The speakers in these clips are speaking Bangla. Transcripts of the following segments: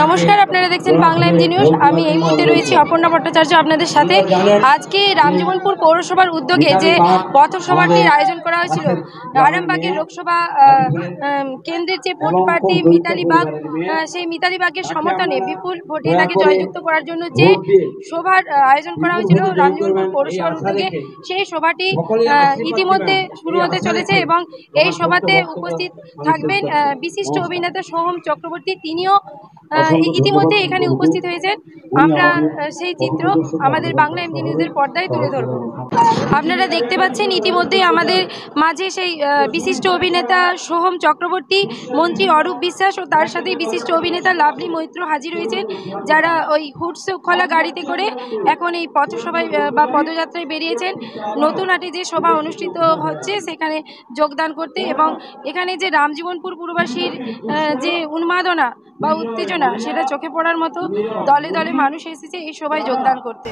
নমস্কার, আপনারা দেখছেন বাংলা এমজি নিউজ। আমি এই মুহূর্তে রয়েছি অপর্ণা ভট্টাচার্য আপনাদের সাথে। আজকে রামজীবনপুর পৌরসভার উদ্যোগে যে পথসভাটির আয়োজন করা হয়েছিল, আরামবাগের লোকসভা কেন্দ্রের যে ভোট প্রার্থী মিতালি বাগ, সেই মিতালি বাগের সমর্থনে বিপুল ভোটে তাকে জয়যুক্ত করার জন্য যে সভার আয়োজন করা হয়েছিল রামজীবনপুর পৌরসভার উদ্যোগে, সেই সভাটি ইতিমধ্যে শুরু হতে চলেছে এবং এই সভাতে উপস্থিত থাকবেন বিশিষ্ট অভিনেতা সোহম চক্রবর্তী। তিনিও ইতিমধ্যে এখানে উপস্থিত হয়েছেন। আমরা সেই চিত্র আমাদের বাংলা এমজি নিউজের পর্দায় তুলে ধরব। আপনারা দেখতে পাচ্ছেন ইতিমধ্যেই আমাদের মাঝে সেই বিশিষ্ট অভিনেতা সোহম চক্রবর্তী, মন্ত্রী অরূপ বিশ্বাস ও তার সাথে বিশিষ্ট অভিনেতা লাভলি মৈত্র হাজির হয়েছেন, যারা ওই হুডসখলা গাড়িতে করে এখন এই পথসভায় বা পদযাত্রায় বেরিয়েছেন নতুন হাটে যে সভা অনুষ্ঠিত হচ্ছে সেখানে যোগদান করতে। এবং এখানে যে রামজীবনপুর পুরবাসীর যে উন্মাদনা বা উত্তেজনা, সেটা চোখে পড়ার মতো। দলে দলে মানুষ এসেছে এই সভায় যোগদান করতে।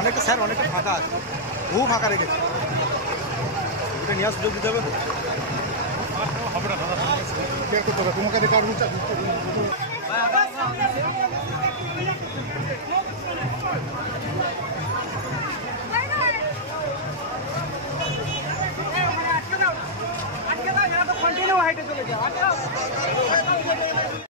অনেকটা স্যার অনেকটা ফাঁকা আছে, বহু ফাঁকা রেখেছে, ওটা নিয়ে সুযোগ দিতে হবে। তোমাকে দেখা হাইটে চলে যাও।